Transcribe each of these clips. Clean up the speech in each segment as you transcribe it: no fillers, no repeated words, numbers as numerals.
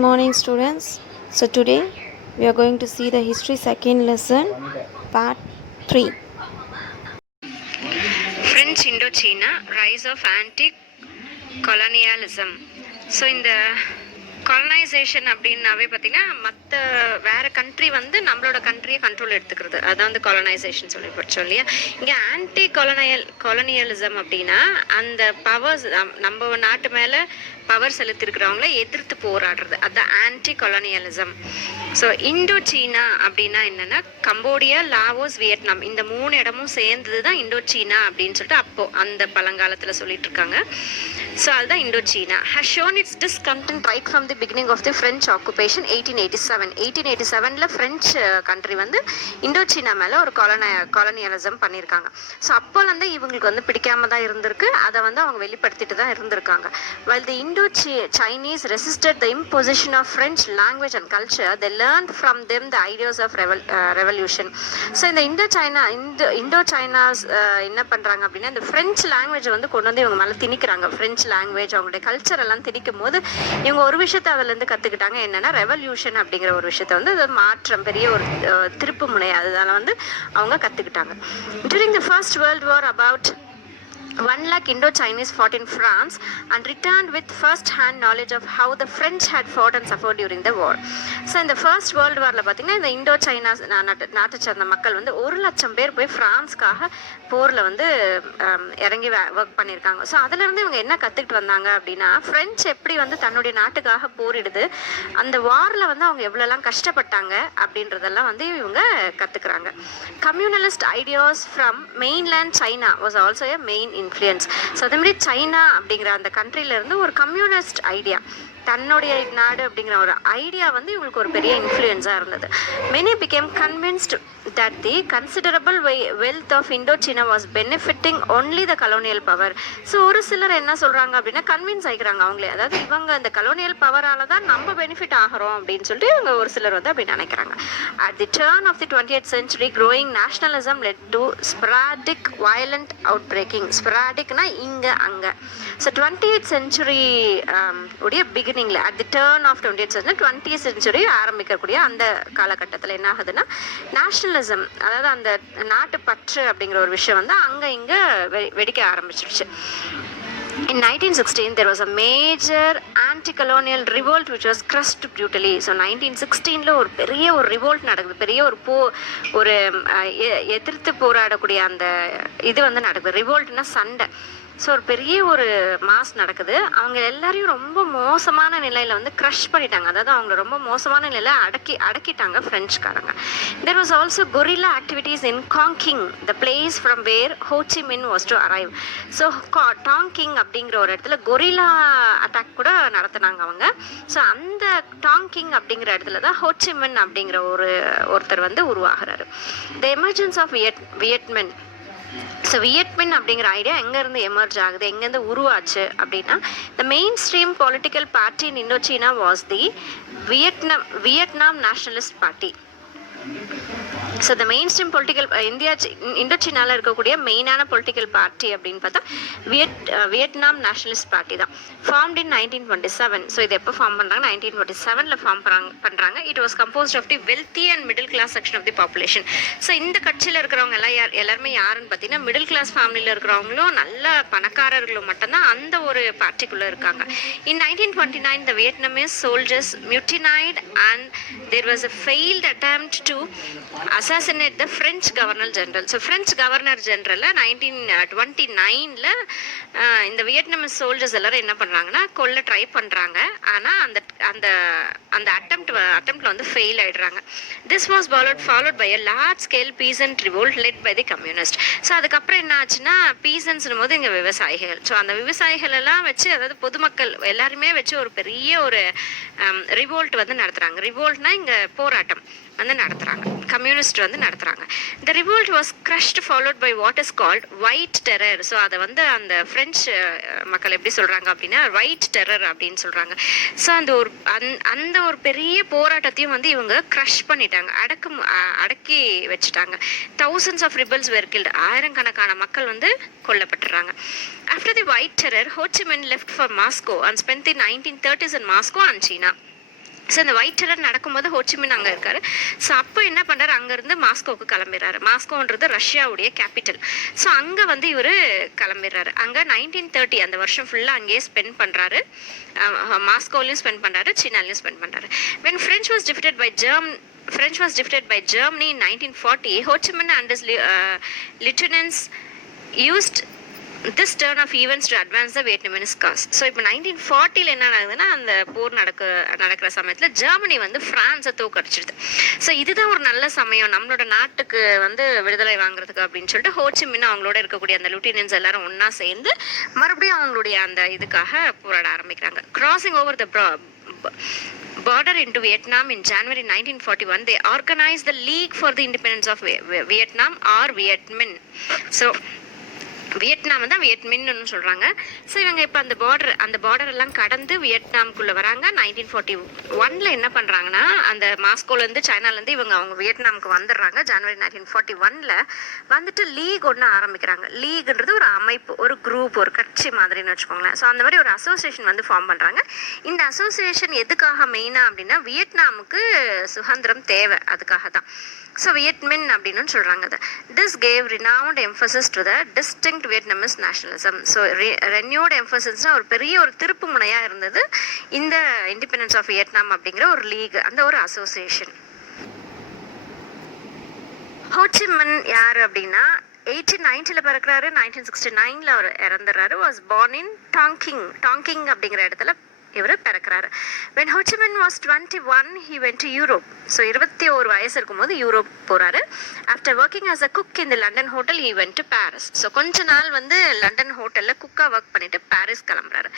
morning, students. So today we are going to see the history second lesson, part 3. French Indochina, rise of anti-colonialism. So இந்த colonisation அப்படின்னாவே பார்த்தீங்கன்னா மற்ற வேற country வந்து நம்மளோட கண்ட்ரியை control எடுத்துக்கிறது, அதான் வந்து காலனைசேஷன் சொல்லி படித்தோம் இல்லையா. இங்கே ஆன்டி கொலனியலிசம் அப்படின்னா அந்த பவர்ஸ் நம்ம நாட்டு மேலே பவர் செலுத்திருக்கிறவங்கள எதிர்த்து போராடுறது, அதுதான் ஆன்டி கொலனியலிசம். ஸோ இண்டோ சீனா அப்படின்னா என்னென்னா கம்போடியா, லாவோஸ், வியட்நாம் இந்த 3 இடமும் சேர்ந்தது தான் இண்டோ சீனா அப்படின்னு சொல்லிட்டு அப்போது அந்த பழங்காலத்தில் சொல்லிட்டு இருக்காங்க. ஸோ அதுதான் Indo China. Has shown its discontent right from the beginning of the French occupation 1887. French country வந்து இண்டோ சீனா மேலே ஒரு காலனியலிசம் பண்ணியிருக்காங்க. ஸோ அப்போலேருந்து இவங்களுக்கு வந்து பிடிக்காம தான் இருந்திருக்கு, அதை வந்து அவங்க வெளிப்படுத்திட்டு தான் இருந்திருக்காங்க. while the Indo-Chinese resisted the imposition of French language and culture, they learned from them the ideas of revolution. So இந்த இண்டோ-சைனாஸ் என்ன பண்ணுறாங்க அப்படின்னா இந்த ஃப்ரெஞ்ச் லாங்குவேஜ் வந்து கொண்டு வந்து இவங்க மேலே திணிக்கிறாங்க. ஃப்ரெஞ்ச் லாங்குவேஜ் அவங்களுடைய கல்ச்சர் எல்லாம் திணிக்கும் போது இவங்க ஒரு விஷயத்தை அதுலேருந்து கற்றுக்கிட்டாங்க, என்னென்னா ரெவல்யூஷன் அப்படிங்கிற ஒரு விஷயத்தை வந்து அது மாற்றம், பெரிய ஒரு திருப்பு முனை, அதனால வந்து அவங்க கற்றுக்கிட்டாங்க. During the First World War, about 1 lakh Indo-Chinese fought in France and returned with first-hand knowledge of how the French had fought and suffered during the war. So இந்த ஃபர்ஸ்ட் வேர்ல்டு வாரில் பார்த்தீங்கன்னா இந்த இண்டோ சைனா நாட்டை சேர்ந்த மக்கள் வந்து 1,00,000 பேர் போய் ஃப்ரான்ஸ்க்காக போரில் வந்து இறங்கி ஒர்க் பண்ணியிருக்காங்க. ஸோ அதுலேருந்து இவங்க என்ன கற்றுக்கிட்டு வந்தாங்க அப்படின்னா ஃப்ரெஞ்ச் எப்படி வந்து தன்னுடைய நாட்டுக்காக போரிடுது, அந்த வாரில் வந்து அவங்க எவ்வளோலாம் கஷ்டப்பட்டாங்க அப்படின்றதெல்லாம் வந்து இவங்க கற்றுக்குறாங்க. Communalist ideas from mainland China was also a main influence. So அதே மாதிரி சைனா அப்படிங்கிற அந்த கண்ட்ரிலேருந்து ஒரு கம்யூனிஸ்ட் ஐடியா, தன்னுடைய நாடு அப்படிங்கிற ஒரு ஐடியா வந்து இவங்களுக்கு ஒரு பெரிய இன்ஃப்ளூயன்ஸாக இருந்தது. many became convinced that the considerable wealth of Indochina was benefiting only the colonial power. So ஒரு சிலர் என்ன சொல்கிறாங்க அப்படின்னா கன்வின்ஸ் ஆகிக்கிறாங்க அவங்களே, அதாவது இவங்க இந்த கலோனியல் பவரால் தான் நம்ம பெனிஃபிட் ஆகிறோம் அப்படின்னு சொல்லிட்டு இவங்க ஒரு சிலர் வந்து அப்படி நினைக்கிறாங்க. At the turn of the 20th century, growing nationalism led to sporadic violent outbreaking. ஸ்பொராடிக்னா இங்கே அங்கே. ஸோ 20th century உடைய பிகினிங்கில், at the turn of 20th century ஆரம்பிக்கக்கூடிய அந்த காலகட்டத்தில் என்ன ஆகுதுன்னா நேஷனலிசம், அதாவது அந்த நாட்டு பற்று அப்படிங்கிற ஒரு விஷயம் வந்து அங்கே இங்கே வெடிக்க ஆரம்பிச்சிருச்சு. In 1916, there was a major anti-colonial revolt which was crushed brutally. So 1916ல ஒரு பெரிய ஒரு ரிவோல்ட் நடக்குது, பெரிய ஒரு எதிர்த்து போராடக்கூடிய அந்த இது வந்து நடக்குது. ரிவோல்ட்னா சண்டை. ஸோ ஒரு பெரிய ஒரு மாஸ் நடக்குது. அவங்க எல்லாரையும் ரொம்ப மோசமான நிலையில் வந்து க்ரஷ் பண்ணிட்டாங்க, அதாவது அவங்கள ரொம்ப மோசமான நிலையில் அடக்கிட்டாங்க ஃப்ரெஞ்சுக்காரங்க. There was also guerrilla activities in Tonkin the place from where Ho Chi Minh was to arrive. So Tonkin அப்படிங்கிற ஒரு இடத்துல கொரில்லா அட்டாக் கூட நடத்தினாங்க அவங்க. ஸோ அந்த டாங்கிங் அப்படிங்கிற இடத்துல தான் ஹோ சி மின் அப்படிங்கிற ஒருத்தர் வந்து உருவாகிறாரு. The emergence of Viet Minh. So Viet Minh அப்படிங்கிற ஐடியா எங்கேருந்து எமர்ஜ் ஆகுது, எங்கேருந்து உருவாச்சு அப்படின்னா the mainstream political party in Indochina was the Vietnam nationalist party. So the mainstream political இண்டோசீனாவில் இருக்கக்கூடிய மெயினான பொலிட்டிக்கல் பார்ட்டி அப்படின்னு பார்த்தா வியட்நாம் நேஷனலிஸ்ட் பார்ட்டி தான். Formed in 1927. ஸோ இது எப்போ ஃபார்ம் பண்ணுறாங்க, 1927ல் ஃபார்ம் பண்ணுறாங்க. It was composed of the wealthy and middle class section of the population. So இந்த கட்சியில் இருக்கிறவங்க எல்லாம் எல்லாருமே யாருன்னு பார்த்தீங்கன்னா மிடில் கிளாஸ் ஃபேமிலியில் இருக்கிறவங்களும் நல்ல பணக்காரர்களும் மட்டும்தான் அந்த ஒரு பார்ட்டிக்குள்ளே இருக்காங்க. இன் 1929 the Vietnamese soldiers mutinied and there was a failed attempt to assassinate the French Governor General. So French governor ஜெனரலில் 1929ல் இந்த வியட்நாமீஸ் சோல்ஜர்ஸ் எல்லாரும் என்ன பண்ணுறாங்கன்னா கொல்ல ட்ரை பண்ணுறாங்க. ஆனால் அந்த அட்டெம்ப்டில் வந்து ஃபெயில் ஆகிடுறாங்க. This was followed by a large scale peasant revolt led by the communist. So அதுக்கப்புறம் என்ன ஆச்சுன்னா பீசன்ஸ்னும் போது இங்கே விவசாயிகள், ஸோ அந்த விவசாயிகள் எல்லாம் வச்சு, அதாவது பொதுமக்கள் எல்லாருமே வச்சு ஒரு பெரிய ஒரு ரிவோல்ட் வந்து நடத்துகிறாங்க. ரிவோல்ட்னா இங்கே போராட்டம் வந்து நடத்துகிறாங்க, கம்யூனிஸ்ட் வந்து நடத்துகிறாங்க. The revolt was crushed followed by what is called white terror. So அதை வந்து அந்த ஃப்ரெஞ்சு மக்கள் எப்படி சொல்கிறாங்க அப்படின்னா ஒயிட் டெரர் அப்படின்னு சொல்கிறாங்க. ஸோ அந்த ஒரு பெரிய போராட்டத்தையும் வந்து இவங்க க்ரஷ் பண்ணிட்டாங்க, அடக்கி வச்சுட்டாங்க. thousands of rebels were killed. ஆயிரக்கணக்கான மக்கள் வந்து கொல்லப்பட்டுறாங்க. After the white terror, Ho Chi Minh left for Moscow and spent the 1930s in Moscow and China. So இந்த ஒயிட் டெரர் நடக்கும்போது ஹோச்சிமின் அங்கே இருக்கார். ஸோ அப்போ என்ன பண்ணுறாரு, அங்கேருந்து மாஸ்கோவுக்கு கிளம்பிடுறாரு. மாஸ்கோன்றது ரஷ்யாவுடைய கேபிட்டல். ஸோ அங்கே வந்து இவர் கிளம்பிடுறாரு. அங்கே 1930 அந்த வருஷம் ஃபுல்லாக அங்கேயே ஸ்பெண்ட் பண்ணுறாரு. மாஸ்கோலையும் ஸ்பெண்ட் பண்ணுறாரு, சீனாலையும் ஸ்பெண்ட் பண்ணுறாரு. When French was defeated by Germany in 1940, Ho Chi Minh and his lieutenants used this turn of events to advance the Vietnamese cause. So இப்போ 1940 என்ன ஆகுதுன்னா, அந்த போர் நடக்கிற சமயத்தில் ஜெர்மனி வந்து ஃப்ரான்ஸை தோக்கடிச்சிடுது. ஸோ இதுதான் ஒரு நல்ல சமயம் நம்மளோட நாட்டுக்கு வந்து விடுதலை வாங்குறதுக்கு அப்படின்னு சொல்லிட்டு ஹோச்சிமின் அவங்களோட இருக்கக்கூடிய அந்த லூட்டினன்ஸ் எல்லாரும் ஒன்றா சேர்ந்து மறுபடியும் அவங்களுடைய அந்த இதுக்காக போராட ஆரம்பிக்கிறாங்க. Crossing over the border into Vietnam in January 1941, they organized the League for the Independence of Vietnam or Viet Minh. So Vietnam தான் வியட்மின்னு சொல்கிறாங்க. ஸோ இவங்க இப்போ அந்த பார்டர் எல்லாம் கடந்து வியட்நாமுக்குள்ளே வராங்க. 1941 என்ன பண்ணுறாங்கன்னா, அந்த மாஸ்கோலேருந்து சைனாலேருந்து அவங்க வியட்நாமுக்கு வந்துடுறாங்க. ஜனவரி 1941 வந்துட்டு லீக் ஒன்று ஆரம்பிக்கிறாங்க. லீக்ன்றது ஒரு அமைப்பு, ஒரு குரூப், ஒரு கட்சி மாதிரின்னு வச்சுக்கோங்களேன். ஸோ அந்த மாதிரி ஒரு அசோசியேஷன் வந்து ஃபார்ம் பண்ணுறாங்க. இந்த அசோசியேஷன் எதுக்காக மெயினாக அப்படின்னா, வியட்நாமுக்கு சுதந்திரம் தேவை, அதுக்காக தான். ஸோ வியட்மின் அப்படின்னு சொல்கிறாங்க. அதை this gave renewed emphasis to the distinct Vietnamese nationalism. So renewed எம்ஃபசிஸ்னால் ஒரு பெரிய ஒரு திருப்பு முனையாக இருந்தது இந்த இண்டிபெண்டன்ஸ் ஆஃப் வியட்நாம் அப்படிங்கிற ஒரு லீக், அந்த ஒரு அசோசியேஷன். ஹோச்சிமின் யார் அப்படின்னா 1890 பிறக்கிறாரு. 1969 அவர் இறந்துடுறாரு. வாஸ் born in டாங்கிங் அப்படிங்கிற இடத்துல இவர் பிறக்கிறாரு. when Ho Chi Minh was 21 he went to Europe. So 21 வயசு இருக்கும்போது யூரோப் போகிறாரு. After working as a cook in the London hotel he went to Paris. So கொஞ்ச நாள் வந்து லண்டன் ஹோட்டலில் குக்காக ஒர்க் பண்ணிட்டு பாரிஸ் கிளம்புறாரு.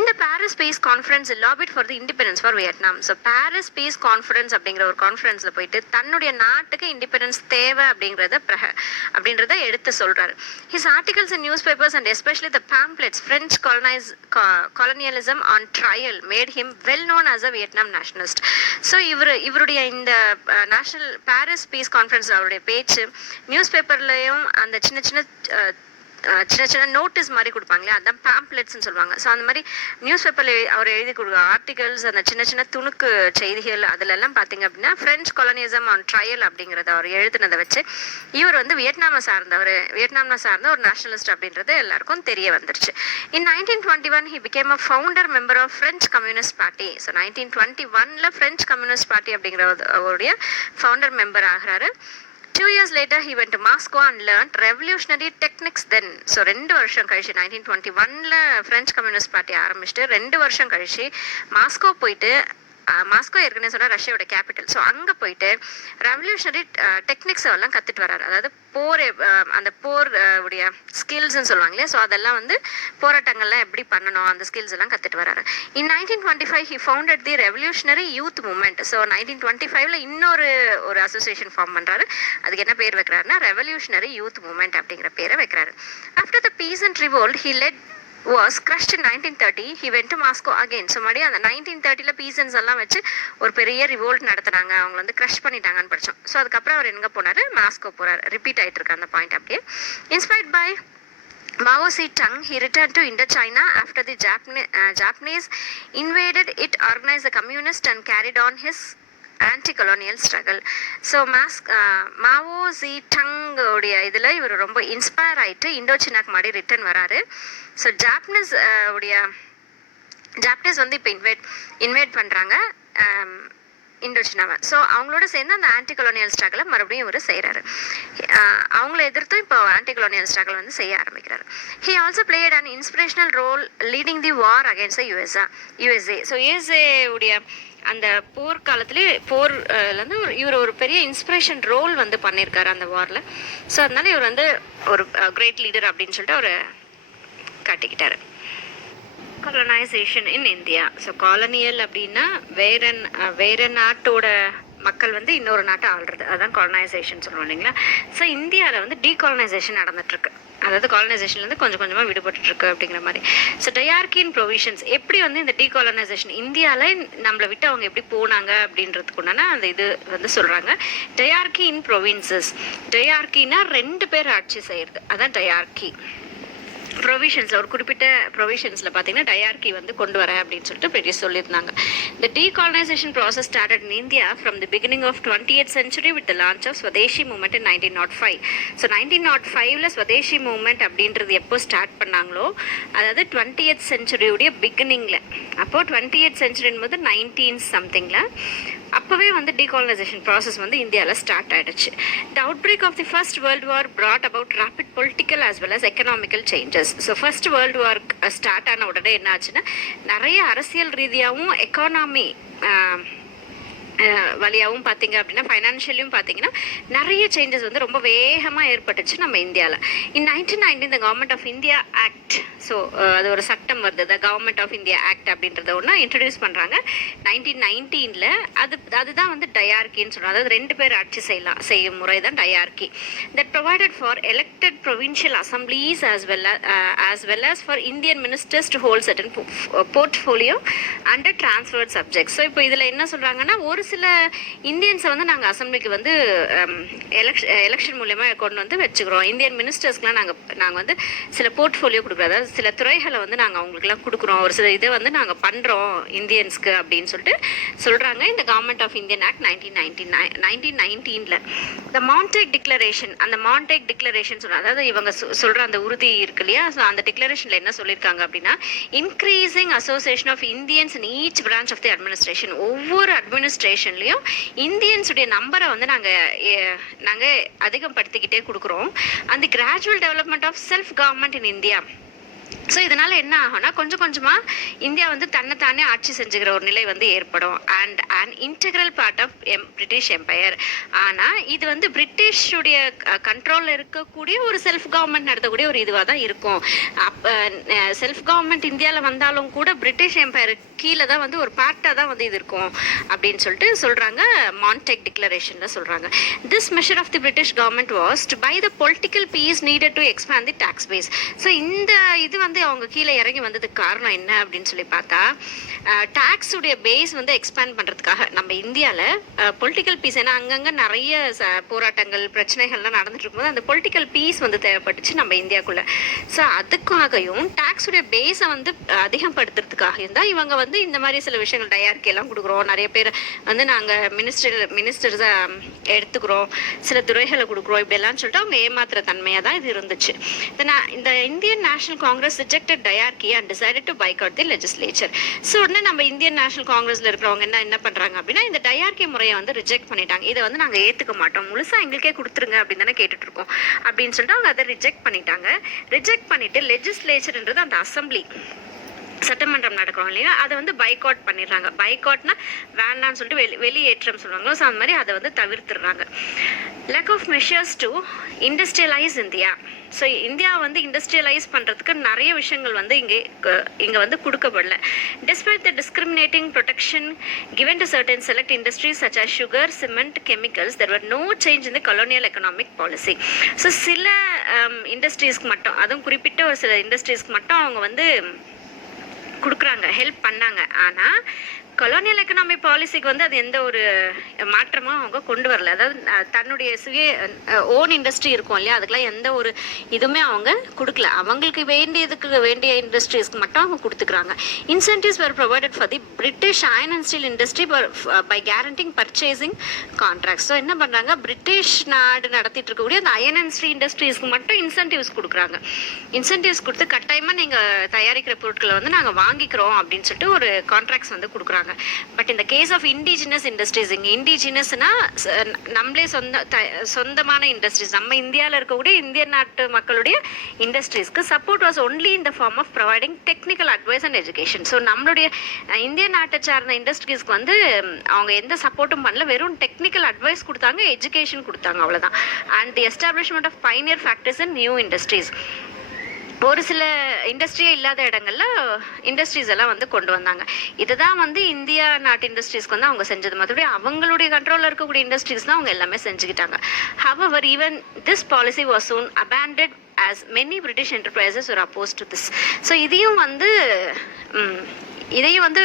இந்த Paris peace conference lobbied for the independence for Vietnam. So Paris peace conference அப்படிங்கிற ஒரு கான்ஃபரன்ஸில் போயிட்டு தன்னுடைய நாட்டுக்கு இண்டிபெண்டன்ஸ் தேவை அப்படின்றத எடுத்து சொல்கிறாரு. His articles in news papers and especially the pamphlets French colonialism on trial made him well known as a Vietnam nationalist. So இவருடைய இந்த நேஷனல் பாரிஸ் பீஸ் கான்ஃபரன்ஸ் அவருடைய பேச்சு நியூஸ் பேப்பர்லையும் அந்த சின்ன சின்ன நோட்டீஸ் மாதிரி கொடுப்பாங்களே, அதான் பேம்ப்ளெட்ஸ்ன்னு சொல்லுவாங்க. ஸோ அந்த மாதிரி நியூஸ் பேப்பரில் அவர் எழுதி கொடுக்குற ஆர்டிகல்ஸ், அந்த சின்ன துணுக்கு செய்திகள், அதிலெல்லாம் பார்த்தீங்க அப்படின்னா ஃப்ரெஞ்ச் கொலனிசம் ஆன் ட்ரையல் அப்படிங்கிறத அவர் எழுதினதை வச்சு இவர் வந்து வியட்நாமை சார்ந்த ஒரு நேஷனலிஸ்ட் அப்படின்றது எல்லாருக்கும் தெரிய வந்துருச்சு. இன் 1921 he became a founder member of French Communist Party. So 1921 French Communist Party அப்படிங்கிற அவருடைய ஃபவுண்டர் மெம்பர் ஆகிறாரு. 2 years later he went to Moscow and learned revolutionary techniques then. So 2 வருஷம் கழிச்சு 1921 ஃப்ரெஞ்ச் கம்யூனிஸ்ட் பார்ட்டி ஆரம்பிச்சுட்டு 2 வருஷம் கழிச்சு மாஸ்கோ போயிட்டு, Moscow ஏற்கனவே சொன்னால் ரஷ்யாவோட கேபிட்டல். ஸோ அங்கே போயிட்டு ரெவல்யூஷனரி டெக்னிக்ஸ் எல்லாம் கற்றுட்டு வர்றாரு. அதாவது அந்த போர் உடைய ஸ்கில்ஸ்ன்னு சொல்லுவாங்க இல்லையா, ஸோ அதெல்லாம் வந்து போராட்டங்கள்லாம் எப்படி பண்ணணும் அந்த ஸ்கில்ஸ் எல்லாம் கற்றுட்டு வர்றாரு. இன் 1925 he founded the revolutionary youth movement. So 1925 இன்னொரு அசோசியேஷன் ஃபார்ம் பண்ணுறாரு. அதுக்கு என்ன பேர் வைக்கிறாருன்னா ரெவல்யூஷனரி யூத் மூவ்மெண்ட் அப்படிங்கிற பேரை வைக்கிறாரு. After the peasant revolt he led was crushed in 1930. he went to Moscow again. So மறுபடியும் அந்த 1930 பீசன்ஸ் எல்லாம் வச்சு ஒரு பெரிய ரிவோல்ட் நடத்துனாங்க, அவங்க வந்து க்ரஷ் பண்ணிட்டாங்கன்னு படித்தோம். ஸோ அதுக்கப்புறம் அவர் எங்கே போனார், மாஸ்கோ போகிறார். ரிப்பீட் ஆகிட்டு இருக்கு அந்த பாயிண்ட் அப்படியே. Inspired by Mao Zedong, he returned to Indochina after the Japanese invaded it, organized the communist and carried on his anti-colonial struggle. So Mao Zedong உடைய இதில் இவர் ரொம்ப இன்ஸ்பயர் ஆகிட்டு இண்டோச்சினாக்கு மாடி ரிட்டர்ன் வராரு. ஸோ ஜாப்பனீஸ் வந்து இப்போ இன்வைட் பண்ணுறாங்க இண்டோச்சினாவை. ஸோ அவங்களோட சேர்ந்து அந்த ஆன்டி கொலோனியல் ஸ்ட்ரகிளை மறுபடியும் இவர் செய்கிறாரு. அவங்கள எதிர்த்தும் இப்போ ஆன்டி கொலோனியல் ஸ்ட்ரகிள் வந்து செய்ய ஆரம்பிக்கிறாரு. He also played an inspirational role leading the war against the USA. So USA உடைய அந்த போர்லேருந்து இவர் ஒரு பெரிய இன்ஸ்பிரேஷன் ரோல் வந்து பண்ணியிருக்காரு அந்த வாரில். ஸோ அதனால இவர் வந்து ஒரு கிரேட் லீடர் அப்படின்னு சொல்லிட்டு அவர் காட்டிக்கிட்டாரு. colonization in India. So colonial அப்படின்னா வேற நாட்டோட மக்கள் வந்து இன்னொரு நாட்டை ஆள்றது, அதுதான் காலனைசேஷன் சொல்லுவோம் இல்லைங்களா. ஸோ இந்தியாவில் வந்து டீகாலனைசேஷன் நடந்துட்டுருக்கு, அதாவது காலனைசேஷன்லேருந்து கொஞ்சம் கொஞ்சமாக விடுபட்டுருக்கு அப்படிங்கிற மாதிரி. ஸோ டயார்கி இன் ப்ரொவிஷன்ஸ் எப்படி வந்து இந்த டீகாலனைசேஷன் இந்தியாவில் நம்மளை விட்டு அவங்க எப்படி போனாங்க அப்படின்றதுக்கு உண்டான அந்த இது வந்து சொல்கிறாங்க. டயார்கி இன் ப்ரொவின்சஸ். டயார்கின்னா 2 பேர் ஆட்சி செய்கிறது, அதான் டயார்கி. ப்ரொவிஷன்ஸில் ஒரு குறிப்பிட்ட ப்ரொவிஷன்ஸில் பார்த்தீங்கன்னா டயார்கி வந்து கொண்டு வரேன் அப்படின்னு சொல்லிட்டு பிரிட்டிஷ் சொல்லியிருந்தாங்க. The decolonization process started in India from the beginning of 20th century with the launch of Swadeshi movement in 1905. So 1905ல ஸ்வதேஷி மூவ்மெண்ட் அப்படின்றது எப்போ ஸ்டார்ட் பண்ணாங்களோ, அதாவது 20th சென்ச்சுரியுடைய பிகினிங்கில், அப்போது 20th சென்ச்சுரின் போது 19 சம்திங்கில் அப்போவே வந்து டீகாலனைசேஷன் ப்ராசஸ் வந்து இந்தியாவில் ஸ்டார்ட் ஆகிடுச்சு. The outbreak of the first world war brought about rapid political as well as economical changes. So first world war start ஆன உடனே என்ன ஆச்சுன்னா, நிறைய அரசியல் ரீதியாகவும் எக்கானமி வழியாகவும் பார்த்தீங்க அப்படின்னா ஃபைனான்ஷியலையும் பார்த்தீங்கன்னா நிறைய சேஞ்சஸ் வந்து ரொம்ப வேகமாக ஏற்பட்டுச்சு நம்ம இந்தியாவில். In 1919 the government of India act, so அது ஒரு சட்டம் வருது, the government of India act அப்படின்றத ஒன்றா இன்ட்ரடியூஸ் பண்ணுறாங்க 1919ல். அதுதான் வந்து டயார்கின்னு சொல்கிறோம். அதாவது 2 பேர் ஆட்சி செய்யும் முறை தான் dyarchy. That provided for elected provincial assemblies as well as for Indian ministers to hold certain portfolio under transferred subjects. So இப்போ இதில் என்ன சொல்கிறாங்கன்னா, ஒரு சில இந்தியன்ஸை வந்து நாங்கள் அசம்பிளிக்கு வந்து எலெக்ஷன் மூலயமா கொண்டு வந்து வச்சுக்கிறோம். இந்தியன் மினிஸ்டர்ஸ்க்குலாம் நாங்கள் வந்து சில போர்ட்ஃபோலியோ கொடுக்குறோம், அதாவது சில துறைகளை வந்து நாங்கள் அவங்களுக்குலாம் கொடுக்குறோம், ஒரு சில இதை வந்து நாங்கள் பண்ணுறோம் இந்தியன்ஸ்க்கு அப்படின்னு சொல்லிட்டு சொல்கிறாங்க இந்த கவர்மெண்ட் ஆஃப் இந்தியன் ஆக்ட் 1919ல். த மான்டேக் டிக்ளரேஷன், அந்த மான்டேக் டிக்ளரேஷன் சொல்கிறாங்க, அதாவது இவங்க சொல்கிற அந்த உறுதி இருக்கு இல்லையா, ஸோ அந்த டிக்ளரேஷனில் என்ன சொல்லியிருக்காங்க அப்படின்னா, increasing association of Indians in each branch of the administration. ஒவ்வொரு அட்மினிஸ்ட்ரேஷன்லையும் இந்தியன்ஸுடைய நம்பரை வந்து நாங்கள் அதிகப்படுத்திக்கிட்டே கொடுக்குறோம். அந்த gradual development of self government in India. So இதனால் என்ன ஆகும்னா, கொஞ்சம் கொஞ்சமாக இந்தியா வந்து தன்னைத்தானே ஆட்சி செஞ்சுக்கிற ஒரு நிலை வந்து ஏற்படும். And and integral part of British empire. ஆனால் இது வந்து பிரிட்டிஷுடைய கண்ட்ரோலில் இருக்கக்கூடிய ஒரு செல்ஃப் கவர்மெண்ட் நடத்தக்கூடிய ஒரு இதுவாக தான் இருக்கும். அப்போ செல்ஃப் கவர்மெண்ட் இந்தியாவில் வந்தாலும் கூட பிரிட்டிஷ் எம்பையர் கீழே தான் வந்து ஒரு பார்ட்டாக தான் வந்து இது இருக்கும் அப்படின்னு சொல்லிட்டு சொல்கிறாங்க. மான்டேக் டிக்ளரேஷனில் சொல்கிறாங்க, this measure of the British government was to buy the political peace needed to expand the tax base. So இந்த இது வந்து அவங்க கீழே இறங்கி வந்ததுக்கு காரணம் என்ன அப்படின்னு சொல்லி பார்த்தா, டாக்ஸுடைய பேஸ் வந்து எக்ஸ்பேண்ட் பண்ணுறதுக்காக நம்ம இந்தியாவில் பொலிட்டிக்கல் பீஸ், ஏன்னா அங்கங்கே நிறைய போராட்டங்கள் பிரச்சனைகள்லாம் நடந்துட்டு இருக்கும்போது அந்த பொலிட்டிக்கல் பீஸ் வந்து தேவைப்பட்டுச்சு நம்ம இந்தியாவுக்குள்ளே. ஸோ அதுக்காகவும் டாக்ஸுடைய பேஸை வந்து அதிகப்படுத்துறதுக்காகவும் தான் இவங்க வந்து இந்த மாதிரி சில விஷயங்கள் டயார்கி எல்லாம் கொடுக்குறோம், நிறைய பேர் வந்து நாங்கள் மினிஸ்டர்ஸை எடுத்துக்கிறோம், சில துறைகளை கொடுக்குறோம், இப்படியெல்லாம் சொல்லிட்டு அவங்க ஏமாத்துற தன்மையாக தான் இது இருந்துச்சு. இந்த Indian national Congress rejected dyarchy and decided to boycott the legislature. So உடனே நம்ம இந்தியன் நேஷனல் காங்கிரஸில் இருக்கிறவங்க என்ன பண்ணுறாங்க அப்படின்னா, இந்த டயார்கி முறையை வந்து ரிஜெக்ட் பண்ணிட்டாங்க. இதை வந்து நாங்கள் ஏற்றுக்க மாட்டோம், முழுசாக எங்களுக்கே கொடுத்துருங்க அப்படின்னு தானே கேட்டுட்டு இருக்கோம் அப்படின்னு சொல்லிட்டு அவங்க அதை ரிஜெக்ட் பண்ணிட்டாங்க. ரிஜெக்ட் பண்ணிட்டு லெஜிஸ்லேச்சர்ன்றது அந்த அசம்பிளி சட்டமன்றம் நடக்கிறோம் இல்லையா, அதை வந்து பைகாட் பண்ணிடுறாங்க. பைகாட்னா வேண்டான்னு சொல்லிட்டு வெளியேற்றம் சொல்லுவாங்களோ, ஸோ அந்த மாதிரி அதை வந்து தவிர்த்துடுறாங்க. Lack of measures to industrialise India. So India வந்து இண்டஸ்ட்ரியலைஸ் பண்ணுறதுக்கு நிறைய விஷயங்கள் வந்து இங்கே வந்து கொடுக்கப்படல. Despite the discriminating protection given to certain select industries such as sugar, cement, chemicals, there were no change in the colonial economic policy. So சில இண்டஸ்ட்ரீஸ்க்கு மட்டும், அதுவும் குறிப்பிட்ட ஒரு சில இண்டஸ்ட்ரீஸ்க்கு மட்டும் அவங்க வந்து கொடுக்குறாங்க, ஹெல்ப் பண்ணாங்க. ஆனால் கொலோனியல் எக்கனாமிக் பாலிசிக்கு வந்து அது எந்த ஒரு மாற்றமும் அவங்க கொண்டு வரல. அதாவது தன்னுடைய ஓன் இண்டஸ்ட்ரி இருக்கும் இல்லையா, அதுக்கெல்லாம் எந்த ஒரு இதுவுமே அவங்க கொடுக்கல. அவங்களுக்கு வேண்டிய இண்டஸ்ட்ரீஸ்க்கு மட்டும் அவங்க கொடுத்துக்கிறாங்க. Incentives were provided for the British iron and steel industry by guaranteeing purchasing contracts. So என்ன பண்ணுறாங்க, பிரிட்டிஷ் நாடு நடத்திட்டு இருக்கக்கூடிய அந்த அயன் அண்ட் ஸ்டீல் இண்டஸ்ட்ரீஸ்க்கு மட்டும் இன்சென்டிவ்ஸ் கொடுக்குறாங்க. இன்சென்டிவ்ஸ் கொடுத்து கட்டாயமாக நீங்கள் தயாரிக்கிற பொருட்களை வந்து நாங்கள் வாங்கிக்கிறோம் அப்படின்னு சொல்லிட்டு ஒரு கான்ட்ராக்ட்ஸ் வந்து கொடுக்குறாங்க. பட் இந்த கேஸ் ஆஃப் இண்டிஜினஸ் இண்டஸ்ட்ரீஸ், இங்கே இண்டிஜினஸ்னா நம்மளே சொந்தமான இண்டஸ்ட்ரீஸ், நம்ம இந்தியாவில் இருக்கக்கூடிய இந்தியன் நாட்டு மக்களுடைய இண்டஸ்ட்ரீஸ்க்கு support was only in the form of providing technical advice and education. So நம்மளுடைய இந்தியன் நாட்டை சார்ந்த இண்டஸ்ட்ரீஸ்க்கு வந்து அவங்க எந்த சப்போர்ட்டும் பண்ணல, வெறும் டெக்னிக்கல் அட்வைஸ் கொடுத்தாங்க, எஜுகேஷன் கொடுத்தாங்க, அவ்வளோதான். And the establishment of pioneer factories and new industries. ஒரு சில இண்டஸ்ட்ரியே இல்லாத இடங்கள்ல இண்டஸ்ட்ரீஸ் எல்லாம் வந்து கொண்டு வந்தாங்க. இதுதான் வந்து இந்தியா நாட்டு இண்டஸ்ட்ரீஸ்க்கு வந்து அவங்க செஞ்சது. மற்றபடி அவங்களுடைய கண்ட்ரோலில் இருக்கக்கூடிய இண்டஸ்ட்ரீஸ் தான் அவங்க எல்லாமே செஞ்சுக்கிட்டாங்க. However, even this policy was soon abandoned as many British enterprises were opposed to this. So இதையும் வந்து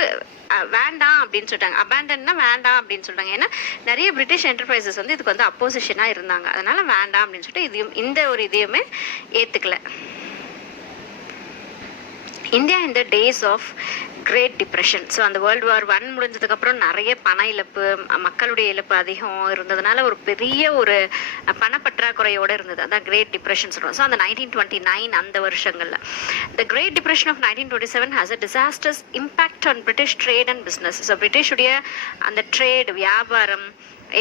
வேண்டாம் அப்படின்னு சொல்லிட்டாங்க. அபேண்டன்னா வேண்டாம் அப்படின்னு சொல்லிட்டாங்க. ஏன்னா நிறைய பிரிட்டிஷ் என்டர்பிரைசஸ் வந்து இதுக்கு வந்து அப்போசிஷனாக இருந்தாங்க. அதனால வேண்டாம் அப்படின்னு சொல்லிட்டு இந்த ஒரு இதையுமே ஏற்றுக்கல. India in the days of great depression. So அந்த வேர்ல்டு வார் 1 முடிஞ்சதுக்கப்புறம் நிறைய பண இழப்பு, மக்களுடைய இழப்பு அதிகம் இருந்ததுனால ஒரு பெரிய ஒரு பணப்பற்றாக்குறையோடு இருந்தது. அதான் கிரேட் டிப்ரெஷன் சொல்கிறோம். ஸோ அந்த 1929 அந்த வருஷங்களில் the great depression of 1927 has a disasters impact on British trade and business. So பிரிட்டிஷுடைய அந்த ட்ரேட், வியாபாரம்,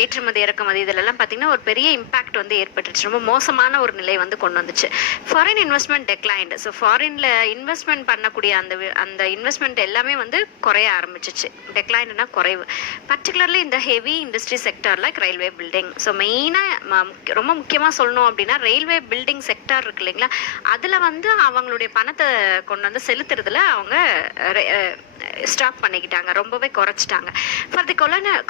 ஏற்றுமதி இறக்குமதி இதிலெல்லாம் பார்த்தீங்கன்னா ஒரு பெரிய இம்பாக்ட் வந்து ஏற்பட்டுச்சு. ரொம்ப மோசமான ஒரு நிலை வந்து கொண்டு வந்துச்சு. Foreign investment declined. ஸோ ஃபாரினில் இன்வெஸ்ட்மெண்ட் பண்ணக்கூடிய அந்த இன்வெஸ்ட்மெண்ட் எல்லாமே வந்து குறைய ஆரம்பிச்சிச்சு. டெக்ளைன்னா குறைவு. பர்டிகுலர்லி இந்த heavy industry sector like railway building. So மெயினாக ரொம்ப முக்கியமாக சொல்லணும் அப்படின்னா ரயில்வே பில்டிங் செக்டார் இருக்கு இல்லைங்களா, அதில் வந்து அவங்களுடைய பணத்தை கொண்டு வந்து செலுத்துறதுல அவங்க ஸ்டாப் பண்ணிக்கிட்டாங்க, ரொம்பவே குறைச்சிட்டாங்க. For the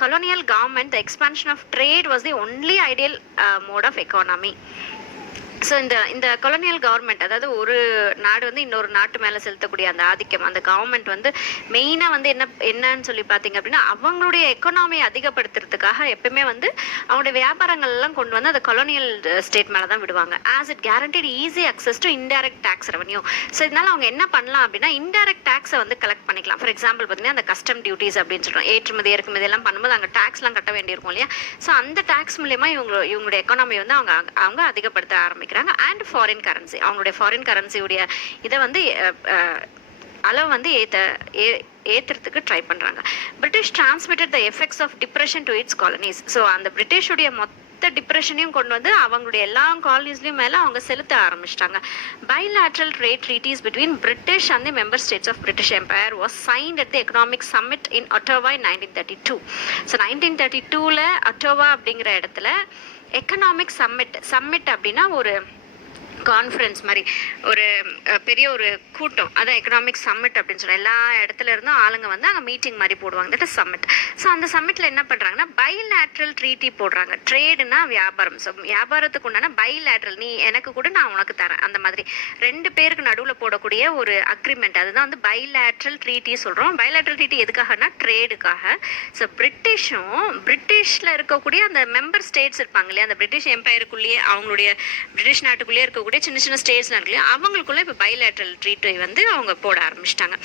colonial government the expansion of trade was the only ideal mode of economy. So இந்த கொலோனியல் கவர்மெண்ட், அதாவது ஒரு நாடு வந்து இன்னொரு நாட்டு மேலே செலுத்தக்கூடிய அந்த ஆதிக்கம், அந்த கவர்மெண்ட் வந்து மெயினாக வந்து என்னன்னு சொல்லி பார்த்தீங்க அப்படின்னா அவங்களுடைய எக்கனாமியை அதிகப்படுத்துறதுக்காக எப்பவுமே வந்து அவங்களுடைய வியாபாரங்கள்லாம் கொண்டு வந்து அந்த கொலோனியல் ஸ்டேட் மேலே தான் விடுவாங்க. As it guaranteed easy access to indirect tax revenue. So இதனால அவங்க என்ன பண்ணலாம் அப்படின்னா இன்டைரக்ட் டேக்ஸை வந்து கலெக்ட் பண்ணிக்கலாம். ஃபார் எக்ஸாம்பிள் பார்த்தீங்கன்னா அந்த கஸ்டம் டியூட்டிஸ் அப்படின்னு சொல்கிறோம், ஏற்றுமதி இறக்குமதி எல்லாம் பண்ணும்போது அங்கே டேக்ஸ்லாம் கட்ட வேண்டியிருக்கும் இல்லையா. ஸோ அந்த டேக்ஸ் மூலயமா இவங்களுடைய எக்கனாமி வந்து அவங்க அதிகப்படுத்த ஆரம்பிக்கிறாங்க. அண்ட் ஃபாரின் கரன்சி, அவங்களுடைய ஃபாரின் கரன்சியுடைய இதை வந்து அளவு வந்து ஏற்றுறதுக்கு ட்ரை பண்ணுறாங்க. British transmitted the effects of depression to its colonies. So அந்த பிரிட்டிஷுடைய மொத்த டிப்ரெஷனையும் கொண்டு வந்து அவங்களுடைய எல்லா காலனிஸ்லையும் மேலே அவங்க செலுத்த ஆரம்பிச்சிட்டாங்க. bilateral trade treaties between British and the member states of British Empire was signed at the Economic Summit in Ottawa in 1932. So 1932ல ஒட்டோவா அப்படிங்கிற இடத்துல எக்கனாமிக் சம்மிட் அப்படின்னா ஒரு கான்ஃபரன்ஸ் மாதிரி ஒரு பெரிய ஒரு கூட்டம், அதான் எக்கனாமிக் சம்மிட் அப்படின்னு சொல்ல எல்லா இடத்துல இருந்தும் ஆளுங்க வந்து அங்கே மீட்டிங் மாதிரி போடுவாங்க. That is submit. ஸோ அந்த சம்மிட்டில் என்ன பண்ணுறாங்கன்னா பைலேட்ரல் ட்ரீட்டி போடுறாங்க. ட்ரேடுனா வியாபாரம். ஸோ வியாபாரத்துக்கு உண்டான பைலேட்ரல், நீ எனக்கு கூட நான் உனக்கு தரேன், அந்த மாதிரி 2 பேருக்கு நடுவில் போடக்கூடிய ஒரு அக்ரிமெண்ட், அதுதான் வந்து பைலேட்ரல் ட்ரீட்டி சொல்கிறோம். பைலேட்ரல் ட்ரீட்டி எதுக்காகனா ட்ரேடுக்காக. ஸோ பிரிட்டிஷில் இருக்கக்கூடிய அந்த மெம்பர் ஸ்டேட்ஸ் இருப்பாங்க இல்லையா, அந்த பிரிட்டிஷ் எம்பையருக்குள்ளேயே அவங்களுடைய பிரிட்டிஷ் நாட்டுக்குள்ளேயே இருக்கக்கூடிய சின்ன ஸ்டேட்ஸ்லாம் இருக்கு இல்லையா, அவங்களுக்குள்ள இப்போ பைலேட்ரல் ட்ரீட்டி வந்து அவங்க போட ஆரம்பிச்சிட்டாங்க.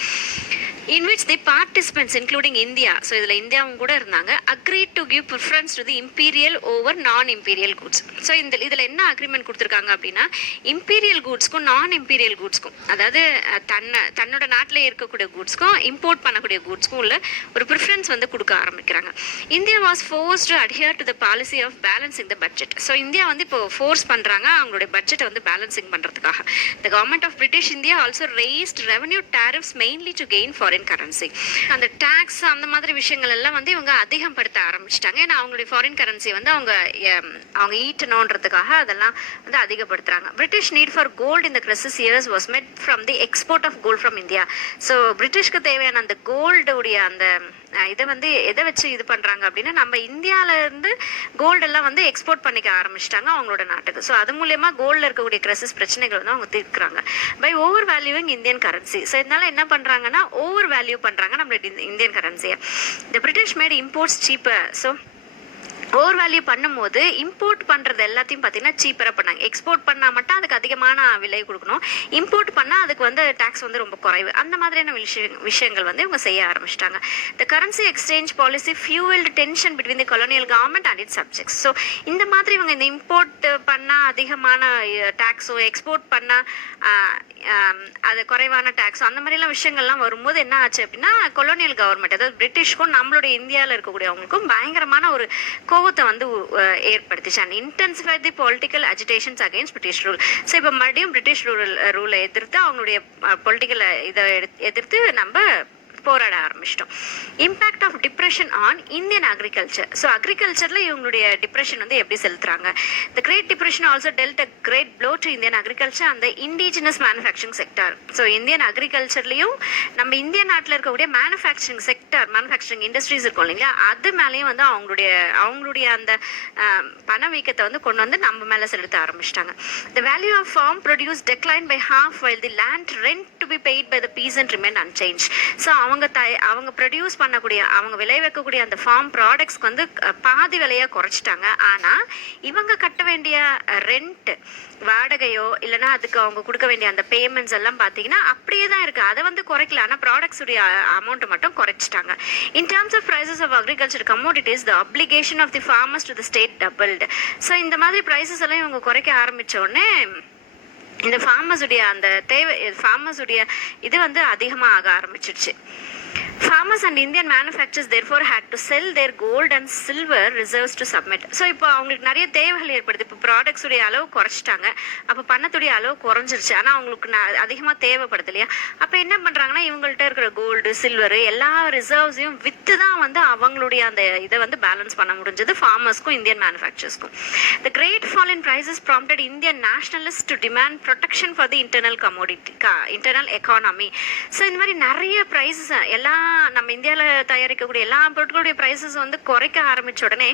In which the participants including India, so இதில் இந்தியாவும் கூட இருந்தாங்க, agreed to give preference to the imperial over நான் இம்பீரியல் குட்ஸ். ஸோ இதில் என்ன அக்ரிமெண்ட் கொடுத்துருக்காங்க அப்படின்னா இம்பீரியல் குட்ஸ்க்கும் நான் இம்பீரியல் குட்ஸ்க்கும், அதாவது தன்னோட நாட்டில் இருக்கக்கூடிய குட்ஸ்க்கும் இம்போர்ட் பண்ணக்கூடிய குட்ஸ்க்கும் உள்ள ஒரு ப்ரிஃபரன்ஸ் வந்து கொடுக்க ஆரம்பிக்கிறாங்க. India was forced to adhere to the policy of balancing the budget. So India வந்து இப்போ ஃபோர்ஸ் பண்ணுறாங்க அவங்களுடைய பட்ஜெட்டை வந்து பேலன்சிங் பண்ணுறதுக்காக. The government of British India also raised revenue tariffs mainly to gain foreign currency. அந்த டேக்ஸ் அந்த மாதிரி விஷயங்கள் எல்லாம் வந்து இவங்க அதிகப்படுத்த ஆரம்பிச்சிட்டாங்க. ஏன்னா அவங்களுடைய ஃபாரின் கரன்சி வந்து அவங்க ஈட்டணுன்றதுக்காக அதெல்லாம் வந்து அதிகப்படுத்துறாங்க. British need for gold in the crisis years was met from the export of gold from India. So பிரிட்டிஷ்க்கு தேவையான அந்த கோல்டுடைய அந்த இதை வந்து எதை வச்சு இது பண்ணுறாங்க அப்படின்னா நம்ம இந்தியாவிலேருந்து கோல்டெல்லாம் வந்து எக்ஸ்போர்ட் பண்ணிக்க ஆரம்பிச்சிட்டாங்க அவங்களோட நாட்டுக்கு. ஸோ அது மூலயமா கோல்டில் இருக்கக்கூடிய கிரைசிஸ் பிரச்சனைகள் வந்து அவங்க தீர்க்குறாங்க by over valuing Indian currency. So இதனால என்ன பண்ணுறாங்கன்னா ஓவர் வேல்யூ பண்ணுறாங்க நம்மளோட இந்தியன் கரன்சியை. The British made imports cheaper. So over value பண்ணும்போது இம்போர்ட் பண்ணுறது எல்லாத்தையும் பார்த்தீங்கன்னா சீப்பராக பண்ணாங்க. எக்ஸ்போர்ட் பண்ணால் மட்டும் அதுக்கு அதிகமான விலை கொடுக்கணும், இம்போர்ட் பண்ணால் அதுக்கு வந்து டேக்ஸ் வந்து ரொம்ப குறைவு. அந்த மாதிரியான விஷயங்கள் வந்து இவங்க செய்ய ஆரம்பிச்சிட்டாங்க. The currency exchange policy fuelled tension between the colonial government and its subjects. So இந்த மாதிரி இவங்க இந்த இம்போர்ட் பண்ணால் அதிகமான டேக்ஸோ, எக்ஸ்போர்ட் பண்ணால் அது குறைவான டேக்ஸோ, அந்த மாதிரிலாம் விஷயங்கள்லாம் வரும்போது என்ன ஆச்சு அப்படின்னா கொலோனியல் கவர்மெண்ட், அதாவது பிரிட்டிஷ்க்கும் நம்மளுடைய இந்தியாவில் இருக்கக்கூடிய அவங்களுக்கும் பயங்கரமான ஒரு கோவத்தை வந்து ஏற்படுத்திச்சு. And intensify the political agitations against British rule. So இப்போ மறுபடியும் பிரிட்டிஷ் ரூலை எதிர்த்து அவங்களுடைய பொலிட்டிக்கல் இதை எதிர்த்து நம்ம போராட ஆரம்பிச்சிட்டோம். Impact of depression on Indian agriculture. So அக்ரிகல்ச்சரில் இவங்களுடைய டிப்ரெஷன் வந்து எப்படி செலுத்துறாங்க. The great depression also dealt a great blow to Indian agriculture அந்த indigenous manufacturing sector. So Indian அக்ரிகல்ச்சர்லையும் நம்ம இந்திய நாட்டில் இருக்கக்கூடிய மேனுஃபேக்சரிங் செக்டார், மேனுஃபேக்சரிங் இண்டஸ்ட்ரீஸ் இருக்கும் இல்லைங்களா, அது மேலேயும் வந்து அவங்களுடைய அந்த பணவீக்கத்தை வந்து கொண்டு வந்து நம்ம மேலே செலுத்த ஆரம்பிச்சிட்டாங்க. The value of farm produce decline by half while the land rent to be paid by the peasant remain unchanged. So அவங்க ப்ரொடியூஸ் பண்ணக்கூடிய அவங்க விளைவிக்கக்கூடிய அந்த ஃபார்ம் ப்ராடக்ட்ஸ்க்கு வந்து பாதி விலையை குறைச்சிட்டாங்க. ஆனால் இவங்க கட்ட வேண்டிய ரெண்ட் வாடகையோ இல்லைனா அதுக்கு அவங்க கொடுக்க வேண்டிய அந்த பேமெண்ட்ஸ் எல்லாம் பார்த்தீங்கன்னா அப்படியே தான் இருக்குது. அதை வந்து குறைக்கல, ஆனால் ப்ராடக்ட்ஸுடைய அமௌண்ட்டை மட்டும் குறைச்சிட்டாங்க. In terms of prices of agriculture commodities the application of the farmers to the state doubled. So இந்த மாதிரி ப்ரைஸஸ் எல்லாம் இவங்க குறைக்க ஆரம்பித்த உடனே இந்த ஃபார்மர்ஸுடைய அந்த ஃபார்மர்ஸுடைய இது வந்து அதிகமாக ஆக ஆரம்பிச்சிடுச்சு. Farmers and Indian manufacturers therefore had to sell their gold and silver reserves to submit. So இப்போ அவங்களுக்கு நிறைய தேவைகள் ஏற்படுது. இப்போ ப்ராடக்ட்ஸுடைய அளவு குறைச்சிட்டாங்க, அப்போ பணத்துடைய அளவு குறைஞ்சிருச்சு, ஆனால் அவங்களுக்கு அதிகமாக தேவைப்படுது இல்லையா? அப்போ என்ன பண்ணுறாங்கன்னா இவங்கள்ட்ட இருக்கிற கோல்டு சில்வரு எல்லா ரிசர்வ்ஸையும் விற்று தான் வந்து அவங்களுடைய அந்த இதை வந்து பேலன்ஸ் பண்ண முடிஞ்சது ஃபார்மர்ஸ்க்கும் Indian மேனுஃபேக்சர்ஸ்க்கும். The great fall in prices prompted Indian nationalists to demand protection for the internal economy. So இந்த மாதிரி நிறைய ப்ரைஸஸ் எல்லாம் நம்ம இந்தியாவில் தயாரிக்கக்கூடிய எல்லா பொருட்களுடைய ப்ரைஸஸ் வந்து குறைக்க ஆரம்பிச்ச உடனே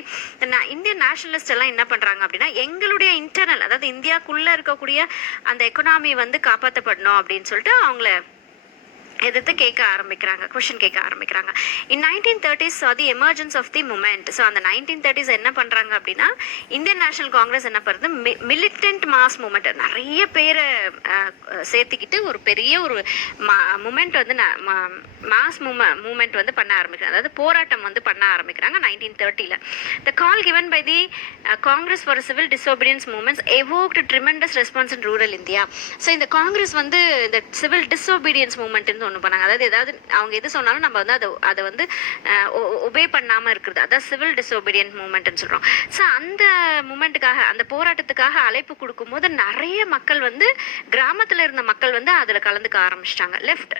இந்தியன் நேஷனலிஸ்ட் எல்லாம் என்ன பண்ணுறாங்க அப்படின்னா எங்களுடைய இன்டர்னல் அதாவது இந்தியாவுக்குள்ளே இருக்கக்கூடிய அந்த எக்கனாமி வந்து காப்பாற்றப்படணும் அப்படின்னு சொல்லிட்டு அவங்கள எதிர்த்து கேட்க ஆரம்பிக்கிறாங்க, கொஷின் கேட்க ஆரம்பிக்கிறாங்க. இன் 1930s saw the emergence of the movement. So அந்த 1930s என்ன பண்ணுறாங்க அப்படின்னா இந்தியன் நேஷனல் காங்கிரஸ் என்ன பண்ணுறது மிலிட்டன்ட் மாஸ் மூமெண்ட் நிறைய பேரை சேர்த்துக்கிட்டு ஒரு பெரிய ஒரு மூமெண்ட் வந்து மாஸ் மூமெண்ட் வந்து பண்ண ஆரம்பிக்கிறாங்க, அதாவது போராட்டம் வந்து பண்ண ஆரம்பிக்கிறாங்க 1930. The call given by the Congress for civil disobedience movements evoked tremendous response in rural India. So இந்த காங்கிரஸ் வந்து இந்த சிவில் டிஸ்ஒபீடியன்ஸ் மூமெண்ட் ஒன்று பண்ணாங்க. அதாவது ஏதாவது அவங்க எது சொன்னாலும் நம்ம வந்து அதை வந்து ஒபே பண்ணாமல் இருக்கிறது, அதான் சிவில் டிஸ்ஒபீடியன்ட் மூமெண்ட்னு சொல்கிறோம். ஸோ அந்த மூமெண்ட்டுக்காக அந்த போராட்டத்துக்காக அழைப்பு கொடுக்கும்போது நிறைய மக்கள் வந்து கிராமத்தில் இருந்த மக்கள் வந்து அதில் கலந்துக்க ஆரம்பிச்சிட்டாங்க. Left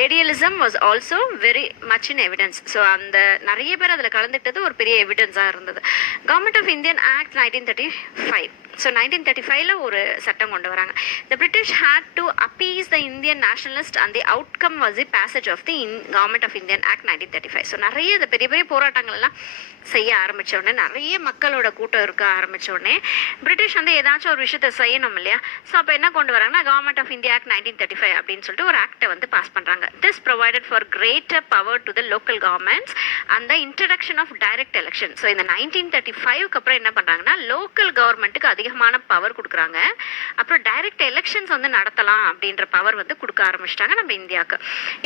radicalism was also very much in evidence. So அந்த நிறைய பேர் அதில் கலந்துக்கிட்டது ஒரு பெரிய எவிடன்ஸாக இருந்தது. Government of Indian act 1935. So 1935 ஒரு சட்டம் கொண்டு வராங்க. The British had to appease the Indian nationalists and the outcome was the passage of the Government of Indian Act 1935. So நிறைய இந்த பெரிய பெரிய போராட்டங்கள் எல்லாம் செய்ய ஆரம்பித்த உடனே நிறைய மக்களோட கூட்டம் இருக்க ஆரம்பித்த உடனே பிரிட்டிஷ் வந்து ஏதாச்சும் ஒரு விஷயத்தை செய்யணும் இல்லையா? ஸோ அப்போ என்ன கொண்டு வராங்கன்னா கவர்மெண்ட் ஆஃப் இந்தியா ஆக்ட் 1935 அப்படின்னு சொல்லிட்டு ஒரு ஆக்டை வந்து பாஸ் பண்ணுறாங்க. This provided for greater power to the local governments and the introduction of direct election. So இந்த 1935க்கு அப்புறம் என்ன பண்ணுறாங்கன்னா லோக்கல் கவர்மெண்ட்டுக்கு அதிகமான பவர் கொடுக்குறாங்க. அப்புறம் டைரக்ட் எலெக்ஷன்ஸ் வந்து நடத்தலாம் அப்படின்ற பவர் வந்து கொடுக்க ஆரம்பிச்சிட்டாங்க நம்ம இந்தியாவுக்கு.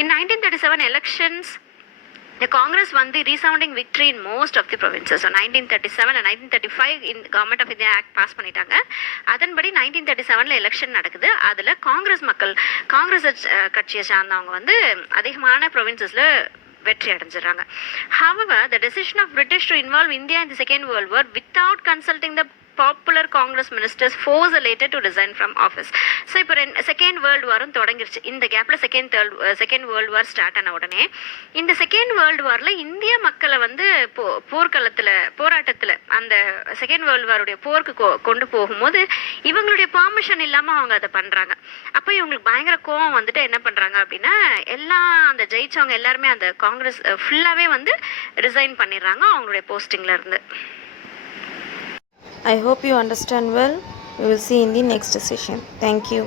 இன் 1937 elections the Congress won the resounding victory in most of the provinces. So 1937 and 1935 in Government of India Act pass பண்ணிட்டாங்க. அதன்படி 1937 எலெக்ஷன் நடக்குது. அதில் காங்கிரஸ் கட்சியை சார்ந்தவங்க வந்து அதிகமான ப்ரொவின்சஸில் வெற்றி அடைஞ்சிடறாங்க. However, the decision of British to involve India in the Second World War without consulting the popular Congress ministers force later to resign from office. So இப்போ செகண்ட் வேர்ல்டு வாரும் தொடங்கிருச்சு. இந்த கேப்பில் செகண்ட் வேர்ல்டு வார் ஸ்டார்ட் ஆன உடனே இந்த second world வாரில் இந்திய மக்களை வந்து போராட்டத்தில் அந்த செகண்ட் வேர்ல்டு வாருடைய போருக்கு கொண்டு போகும்போது இவங்களுடைய பெர்மிஷன் இல்லாமல் அவங்க அதை பண்ணுறாங்க. அப்போ இவங்களுக்கு பயங்கர கோவம் வந்துட்டு என்ன பண்ணுறாங்க அப்படின்னா எல்லாம் அந்த ஜெயிச்சவங்க எல்லாருமே அந்த காங்கிரஸ் ஃபுல்லாகவே வந்து ரிசைன் பண்ணிடுறாங்க அவங்களுடைய போஸ்டிங்கில் இருந்து. I hope you understand well. We will see in the next session. Thank you.